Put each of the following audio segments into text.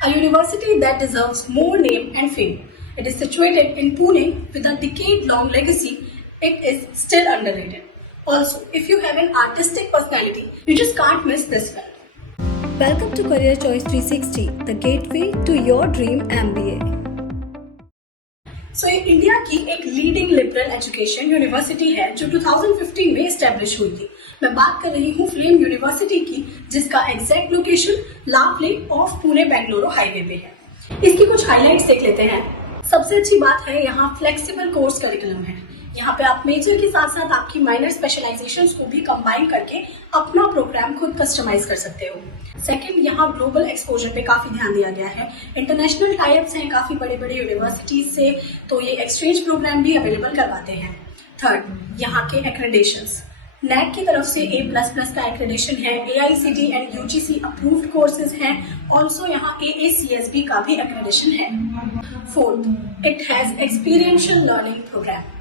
a university that deserves more name and fame. It is situated in Pune with a decade-long legacy. It is still underrated. Also, if you have an artistic personality, you just can't miss this film. Welcome to Career Choice 360, the gateway to your dream MBA. ये India की एक leading liberal education university है जो 2015 में establish हुई थी। मैं बात कर रही हूँ फ्लेम यूनिवर्सिटी की, जिसका एग्जैक्ट लोकेशन लावली ऑफ पुणे बेंगलुरु हाईवे पे है। इसकी कुछ हाइलाइट्स देख लेते हैं। सबसे अच्छी बात है यहाँ फ्लेक्सिबल कोर्स करिकुलम है। यहाँ पे आप मेजर के साथ साथ आपकी माइनर स्पेशलाइजेशंस को भी कंबाइन करके अपना प्रोग्राम खुद कस्टमाइज कर सकते हो। सेकंड, यहाँ ग्लोबल एक्सपोजर पे काफी ध्यान दिया गया है। इंटरनेशनल टाइप्स हैं काफी बड़े बड़े यूनिवर्सिटीज से, तो ये एक्सचेंज प्रोग्राम भी अवेलेबल करवाते हैं। थर्ड, यहाँ के एक्रेडिशंस, NAAC की तरफ से A++ का एक्रेडिशन है, AICTE and UGC approved courses हैं। ऑल्सो यहाँ AACSB का भी एक्रेडिशन है। Fourth, it has experiential learning programme.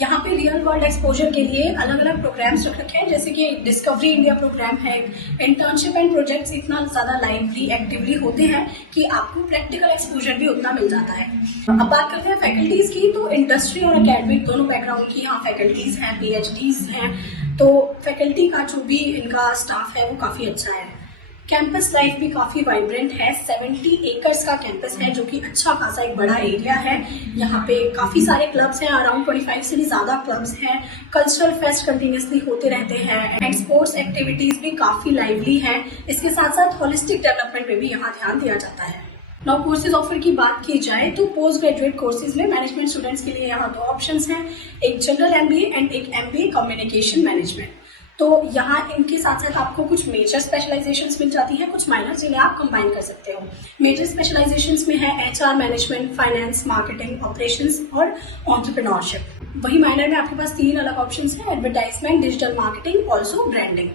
यहाँ पे रियल वर्ल्ड एक्सपोजर के लिए अलग अलग प्रोग्राम्स रख रखे हैं, जैसे कि डिस्कवरी इंडिया प्रोग्राम है। इंटर्नशिप एंड प्रोजेक्ट्स इतना ज़्यादा लाइवली एक्टिवली होते हैं कि आपको प्रैक्टिकल एक्सपोजर भी उतना मिल जाता है। अब बात करते हैं फैकल्टीज की, तो इंडस्ट्री और एकेडमिक दोनों बैकग्राउंड की यहाँ फैकल्टीज हैं, PhDs हैं। तो फैकल्टी का जो भी इनका स्टाफ है वो काफ़ी अच्छा है। कैंपस लाइफ भी काफ़ी वाइब्रेंट है। 70 एकर्स का कैंपस है, जो कि अच्छा खासा एक बड़ा एरिया है। यहाँ पे काफ़ी सारे क्लब्स हैं, अराउंड 25 से भी ज़्यादा क्लब्स हैं। कल्चरल फेस्ट कंटिन्यूसली होते रहते हैं एंड स्पोर्ट्स एक्टिविटीज़ भी काफ़ी लाइवली हैं। इसके साथ साथ होलिस्टिक डेवलपमेंट पे भी यहाँ ध्यान दिया जाता है। नाउ कोर्सेज ऑफर की बात की जाए तो पोस्ट ग्रेजुएट कोर्सेज में मैनेजमेंट स्टूडेंट्स के लिए यहाँ 2 ऑप्शंस हैं, एक जनरल MBA एंड एक MBA कम्युनिकेशन मैनेजमेंट। तो यहाँ इनके साथ साथ आपको कुछ मेजर स्पेशलाइजेशंस मिल जाती है, कुछ माइनर जिन्हें आप कंबाइन कर सकते हो। मेजर स्पेशलाइजेशंस में है HR management, finance, marketing, operations और एंटरप्रेन्योरशिप। वही माइनर में आपके पास 3 अलग ऑप्शंस हैं, advertisement, digital marketing, also branding.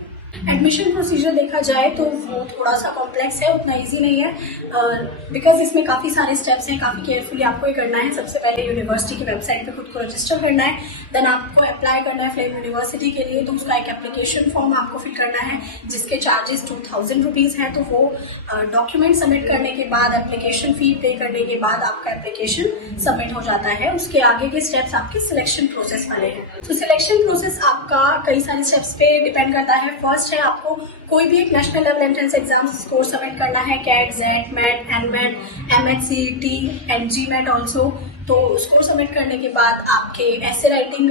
Admission procedure देखा जाए तो वो थोड़ा सा कॉम्प्लेक्स है, उतना इजी नहीं है, बिकॉज इसमें काफ़ी सारे स्टेप्स हैं। काफ़ी केयरफुली आपको ये करना है। सबसे पहले यूनिवर्सिटी की वेबसाइट पे खुद को रजिस्टर करना है, देन आपको अप्लाई करना है फ्लेम यूनिवर्सिटी के लिए। तो उसका एक एप्लीकेशन फॉर्म आपको फिल करना है, जिसके चार्जेस 2000 रुपीज़ हैं। तो वो डॉक्यूमेंट सबमिट करने के बाद, एप्लीकेशन फी पे करने के बाद आपका एप्लीकेशन सबमिट हो जाता है। उसके आगे के स्टेप्स आपके सिलेक्शन प्रोसेस वाले हैं। तो सिलेक्शन प्रोसेस आपका कई सारे स्टेप्स पे डिपेंड करता है। फर्स्ट है, आपको कोई भी एक national level entrance exam score submit करना है, CAT, JET, MAT, NMAT, MHCET and GMAT also. तो स्कोर सबमिट करने के बाद आपके ऐसे राइटिंग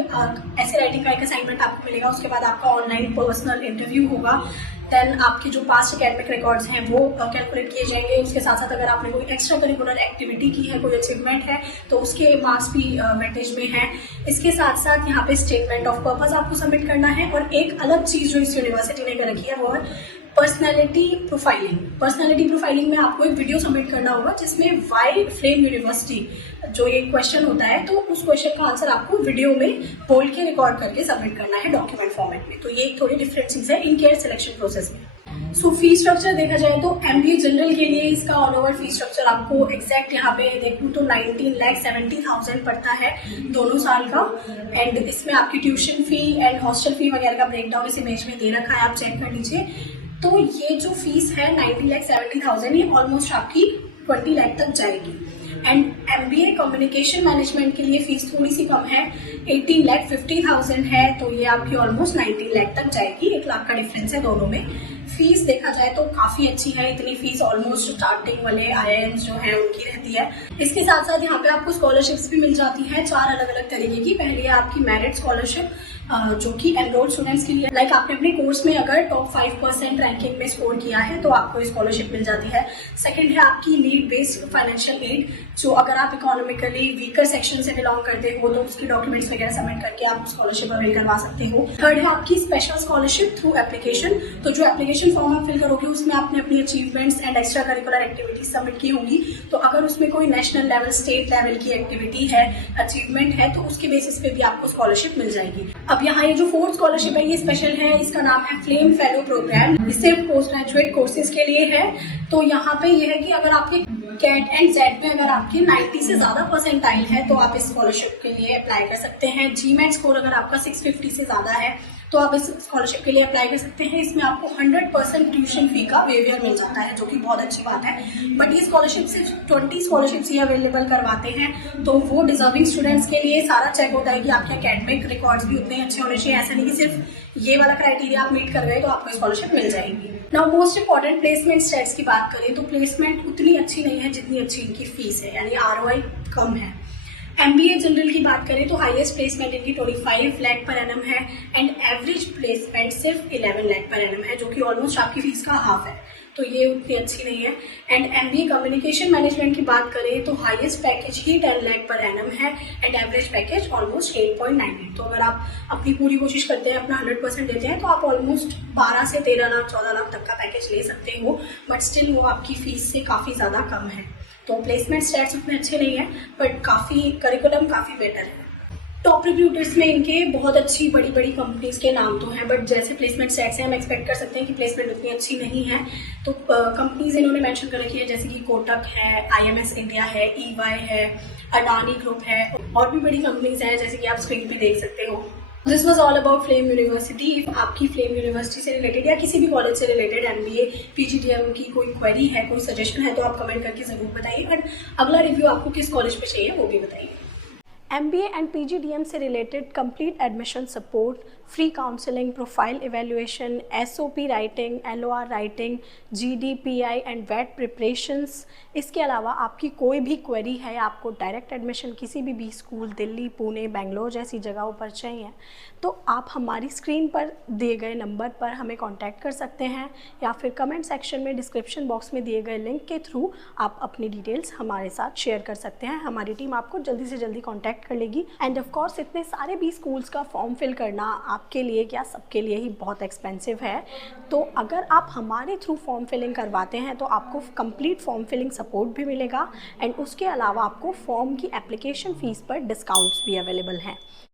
का एक असाइनमेंट आपको मिलेगा। उसके बाद आपका ऑनलाइन पर्सनल इंटरव्यू होगा। देन आपके जो पास्ट एकेडमिक रिकॉर्ड्स हैं वो कैलकुलेट किए जाएंगे। उसके साथ साथ अगर आपने कोई एक्स्ट्रा करिकुलर एक्टिविटी की है, कोई अचीवमेंट है, तो उसके मार्क्स भी वेटेज में हैं। इसके साथ साथ यहाँ पे स्टेटमेंट ऑफ पर्पस आपको सबमिट करना है। और एक अलग चीज़ जो इस यूनिवर्सिटी ने कर रखी है वो है पर्सनैलिटी प्रोफाइलिंग। पर्सनैलिटी प्रोफाइलिंग में आपको एक वीडियो सबमिट करना होगा, जिसमें वाई फ्लेम यूनिवर्सिटी जो ये क्वेश्चन होता है, तो उस क्वेश्चन का आंसर आपको वीडियो में बोल के रिकॉर्ड करके सबमिट करना है डॉक्यूमेंट फॉर्मेट में। तो ये एक थोड़ी डिफरेंट चीज़ है इनके सिलेक्शन प्रोसेस में। सो फी स्ट्रक्चर देखा जाए तो MBA जनरल के लिए इसका ऑल ओवर फी स्ट्रक्चर आपको एग्जैक्ट यहाँ पे देखूँ तो 19,70,000 पड़ता है दोनों साल का। एंड इसमें आपकी tuition fee and hostel fee वगैरह का ब्रेकडाउन इस इमेज में दे रखा है, आप चेक कर लीजिए। तो ये जो फीस है 19,70,000, ये ऑलमोस्ट आपकी 20 लाख तक जाएगी। एंड MBA कम्युनिकेशन मैनेजमेंट के लिए फीस थोड़ी सी कम है, 18,50,000 है। तो ये आपकी ऑलमोस्ट 19 लाख तक जाएगी। 1 लाख का डिफरेंस है दोनों में। फीस देखा जाए तो काफ़ी अच्छी है। इतनी फीस ऑलमोस्ट स्टार्टिंग वाले IIMs जो हैं उनकी रहती है। इसके साथ साथ यहाँ पे आपको स्कॉलरशिप्स भी मिल जाती है 4 अलग अलग तरीके की। पहली है आपकी मेरिट स्कॉलरशिप, जो कि एनरोल्ड स्टूडेंट्स के लिए, लाइक आपने अपने कोर्स में अगर टॉप 5% रैंकिंग में स्कोर किया है तो आपको स्कॉलरशिप मिल जाती है। सेकंड है आपकी नीड बेस्ड फाइनेंशियल एड, जो अगर आप इकोनॉमिकली वीकर सेक्शन से बिलोंग करते हो तो उसके डॉक्यूमेंट्स वगैरह सबमिट करके आप स्कॉलरशिप अवेल करवा सकते हो। थर्ड है आपकी स्पेशल स्कॉलरशिप थ्रू एप्लीकेशन। तो जो एप्लीकेशन फॉर्म आप फिल करोगे उसमें आपने अपनी achievements and extra curricular activities submit की होंगी। तो अगर उसमें कोई नेशनल लेवल, स्टेट लेवल की एक्टिविटी है, अचीवमेंट है, तो उसके बेसिस पे भी आपको स्कॉलरशिप मिल जाएगी। अब यहाँ ये जो 4th स्कॉलरशिप है ये स्पेशल है, इसका नाम है फ्लेम फेलो प्रोग्राम। इससे पोस्ट ग्रेजुएट कोर्सेज के लिए है। तो यहाँ पे ये है कि अगर आपके कैट एंड जेट में अगर आपके 90 से ज़्यादा परसेंटाइल है तो आप इस स्कॉलरशिप के लिए अप्लाई कर सकते हैं। GMAT स्कोर अगर आपका 650 से ज़्यादा है तो आप इस स्कॉलरशिप के लिए अप्लाई कर सकते हैं। इसमें आपको 100% ट्यूशन फी का वेवियर मिल जाता है, जो कि बहुत अच्छी बात है। बट ये स्कॉलरशिप सिर्फ 20 स्कॉलरशिप्स ही अवेलेबल करवाते हैं, तो वो डिजर्विंग स्टूडेंट्स के लिए सारा चेक होता है कि आपके अकेडमिक रिकॉर्ड्स भी उतने अच्छे होने चाहिए। ऐसा नहीं कि सिर्फ ये वाला क्राइटेरिया आप मीट कर गए तो आपको स्कॉलरशिप मिल जाएगी। Now most important placement states की बात करें तो प्लेसमेंट उतनी अच्छी नहीं है जितनी अच्छी इनकी फीस है, यानी ROI कम है। MBA जनरल की बात करें तो हाईएस्ट प्लेसमेंट इनकी 25 लाख पर एनम है एंड एवरेज प्लेसमेंट सिर्फ 11 लाख पर एनम है, जो कि ऑलमोस्ट आपकी फीस का हाफ है, तो ये उतनी अच्छी नहीं है। एंड MBA कम्युनिकेशन मैनेजमेंट की बात करें तो हाईएस्ट पैकेज ही 10 लाख पर एनम है एंड एवरेज पैकेज ऑलमोस्ट 8.98। तो अगर आप अपनी पूरी कोशिश करते हैं, अपना 100% देते हैं, तो आप ऑलमोस्ट 12 से 13 लाख 14 लाख तक का पैकेज ले सकते हो, बट स्टिल वो आपकी फीस से काफ़ी ज़्यादा कम है। तो प्लेसमेंट स्टैट्स उतने अच्छे नहीं है, बट काफ़ी करिकुलम काफ़ी बेटर है। टॉप रिक्रूटर्स में इनके बहुत अच्छी बड़ी बड़ी कंपनीज के नाम तो हैं, बट जैसे प्लेसमेंट स्टैट्स हैं हम एक्सपेक्ट कर सकते हैं कि प्लेसमेंट उतनी अच्छी नहीं है। तो कंपनीज इन्होंने मेंशन कर रखी है, जैसे कि कोटक है, IMS इंडिया है, EY है, अडानी ग्रुप है, और भी बड़ी कंपनीज हैं जैसे कि आप स्क्रीन पे देख सकते हो। This was all about flame university. If आपकी फ्लेम यूनिवर्सिटी से रिलेटेड या किसी भी कॉलेज से रिलेटेड MBA PGDM की कोई क्वेरी है, कोई सजेशन है, तो आप कमेंट करके ज़रूर बताइए। एंड अगला रिव्यू आपको किस कॉलेज पे चाहिए वो भी बताइए। MBA एंड PGDM से related complete admission support, free counselling, profile evaluation, SOP writing, LOR writing, GDPI and वेट प्रिपरेशंस। इसके अलावा आपकी कोई भी क्वेरी है, आपको डायरेक्ट एडमिशन किसी भी स्कूल दिल्ली, पुणे, बेंगलोर जैसी जगहों पर चाहिए, तो आप हमारी स्क्रीन पर दिए गए नंबर पर हमें कांटेक्ट कर सकते हैं, या फिर कमेंट सेक्शन में डिस्क्रिप्शन बॉक्स में दिए गए लिंक के थ्रू आप अपनी डिटेल्स हमारे साथ शेयर कर सकते हैं। हमारी टीम आपको जल्दी से जल्दी कांटेक्ट कर लेगी। एंड ऑफ कोर्स इतने सारे भी स्कूल्स का फॉर्म फिल करना आपके लिए क्या सबके लिए ही बहुत एक्सपेंसिव है, तो अगर आप हमारे थ्रू फॉर्म फिलिंग करवाते हैं तो आपको कंप्लीट फॉर्म फिलिंग सपोर्ट भी मिलेगा एंड उसके अलावा आपको फॉर्म की एप्लीकेशन फ़ीस पर डिस्काउंट्स भी अवेलेबल हैं।